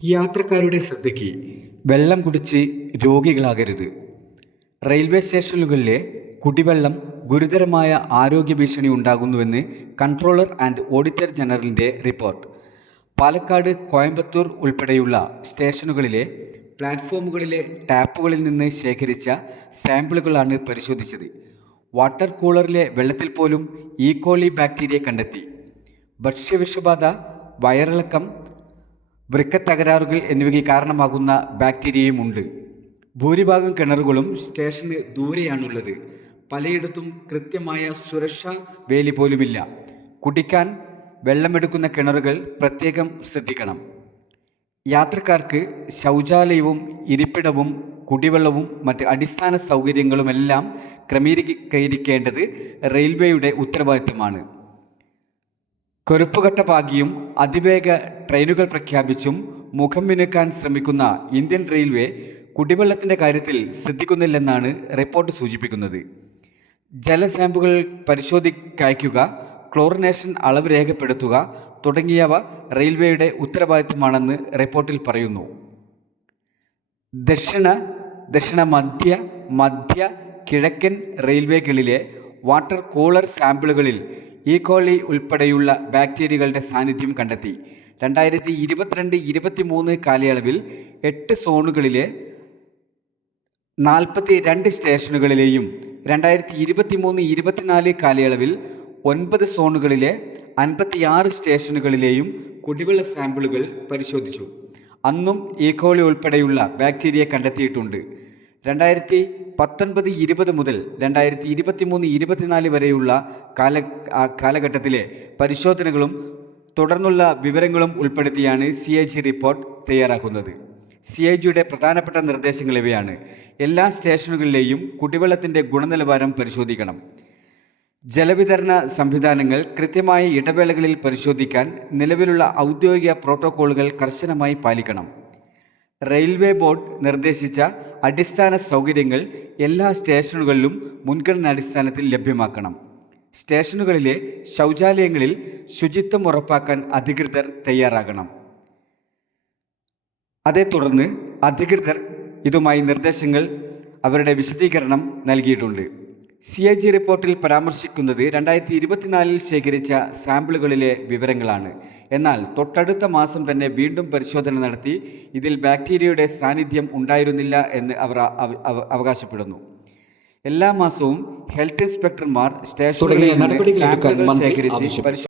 യാത്രക്കാരുടെ ശ്രദ്ധയ്ക്ക് വെള്ളം കുടിച്ച് രോഗികളാകരുത്. റെയിൽവേ സ്റ്റേഷനുകളിലെ കുടിവെള്ളം ഗുരുതരമായ ആരോഗ്യ ഭീഷണി ഉണ്ടാകുന്നുവെന്ന് കൺട്രോളർ ആൻഡ് ഓഡിറ്റർ ജനറലിൻ്റെ റിപ്പോർട്ട്. പാലക്കാട്, കോയമ്പത്തൂർ ഉൾപ്പെടെയുള്ള സ്റ്റേഷനുകളിലെ പ്ലാറ്റ്ഫോമുകളിലെ ടാപ്പുകളിൽ നിന്ന് ശേഖരിച്ച സാമ്പിളുകളാണ് പരിശോധിച്ചത്. വാട്ടർ കൂളറിലെ വെള്ളത്തിൽ പോലും ഈക്കോളി ബാക്ടീരിയ കണ്ടെത്തി. ഭക്ഷ്യവിഷബാധ, വയറിളക്കം, വൃക്കത്തകരാറുകൾ എന്നിവയ്ക്ക് കാരണമാകുന്ന ബാക്ടീരിയയുമുണ്ട്. ഭൂരിഭാഗം കിണറുകളും സ്റ്റേഷന് ദൂരെയാണുള്ളത്. പലയിടത്തും കൃത്യമായ സുരക്ഷാ വേലി പോലുമില്ല. കുടിക്കാൻ വെള്ളമെടുക്കുന്ന കിണറുകൾ പ്രത്യേകം ശ്രദ്ധിക്കണം. യാത്രക്കാർക്ക് ശൗചാലയവും ഇരിപ്പിടവും കുടിവെള്ളവും മറ്റ് അടിസ്ഥാന സൗകര്യങ്ങളുമെല്ലാം ക്രമീകരിക്കേണ്ടത് റെയിൽവേയുടെ ഉത്തരവാദിത്തമാണ്. കറുപ്പുകട്ട പാകിയും അതിവേഗ ട്രെയിനുകൾ പ്രഖ്യാപിച്ചും മുഖം മിനുക്കാൻ ശ്രമിക്കുന്ന ഇന്ത്യൻ റെയിൽവേ കുടിവെള്ളത്തിൻ്റെ കാര്യത്തിൽ ശ്രദ്ധിക്കുന്നില്ലെന്നാണ് റിപ്പോർട്ട് സൂചിപ്പിക്കുന്നത്. ജലസാമ്പിളുകൾ പരിശോധിക്കയക്കുക, ക്ലോറിനേഷൻ അളവ് രേഖപ്പെടുത്തുക തുടങ്ങിയവ റെയിൽവേയുടെ ഉത്തരവാദിത്തമാണെന്ന് റിപ്പോർട്ടിൽ പറയുന്നു. ദക്ഷിണ മധ്യ കിഴക്കൻ റെയിൽവേകളിലെ വാട്ടർ കൂളർ സാമ്പിളുകളിൽ ഈക്കോളി ഉൾപ്പെടെയുള്ള ബാക്ടീരിയകളുടെ സാന്നിധ്യം കണ്ടെത്തി. 2022-23 കാലയളവിൽ 8 സോണുകളിലെ 42 സ്റ്റേഷനുകളിലെയും 2023-24 കാലയളവിൽ 9 സോണുകളിലെ 56 സ്റ്റേഷനുകളിലെയും കുടിവെള്ള സാമ്പിളുകൾ പരിശോധിച്ചു. അന്നും ഈക്കോളി ഉൾപ്പെടെയുള്ള ബാക്ടീരിയ കണ്ടെത്തിയിട്ടുണ്ട്. 2019-20 മുതൽ 2023-24 വരെയുള്ള കാലഘട്ടത്തിലെ പരിശോധനകളും തുടർന്നുള്ള വിവരങ്ങളും ഉൾപ്പെടുത്തിയാണ് CAG റിപ്പോർട്ട് തയ്യാറാക്കുന്നത്. CAGയുടെ പ്രധാനപ്പെട്ട നിർദ്ദേശങ്ങൾ ഇവയാണ്. എല്ലാ സ്റ്റേഷനുകളിലെയും കുടിവെള്ളത്തിൻ്റെ ഗുണനിലവാരം പരിശോധിക്കണം. ജലവിതരണ സംവിധാനങ്ങൾ കൃത്യമായ ഇടവേളകളിൽ പരിശോധിക്കാൻ നിലവിലുള്ള ഔദ്യോഗിക പ്രോട്ടോക്കോളുകൾ കർശനമായി പാലിക്കണം. റെയിൽവേ ബോർഡ് നിർദ്ദേശിച്ച അടിസ്ഥാന സൗകര്യങ്ങൾ എല്ലാ സ്റ്റേഷനുകളിലും മുൻഗണനാടിസ്ഥാനത്തിൽ ലഭ്യമാക്കണം. സ്റ്റേഷനുകളിലെ ശൗചാലയങ്ങളിൽ ശുചിത്വം ഉറപ്പാക്കാൻ അധികൃതർ തയ്യാറാകണം. അതേ തുടർന്ന് അധികൃതർ ഇതുമായി നിർദ്ദേശങ്ങൾ, അവരുടെ വിശദീകരണം നൽകിയിട്ടുണ്ട്. CAG റിപ്പോർട്ടിൽ പരാമർശിക്കുന്നത് 2024 ശേഖരിച്ച സാമ്പിളുകളിലെ വിവരങ്ങളാണ്. എന്നാൽ തൊട്ടടുത്ത മാസം തന്നെ വീണ്ടും പരിശോധന നടത്തി ഇതിൽ ബാക്ടീരിയയുടെ സാന്നിധ്യം ഉണ്ടായിരുന്നില്ല എന്ന് അവർ അവകാശപ്പെടുന്നു. എല്ലാ മാസവും ഹെൽത്ത് ഇൻസ്പെക്ടർമാർ സ്റ്റേഷനുകളിൽ സാമ്പിളുകൾ ശേഖരിച്ച്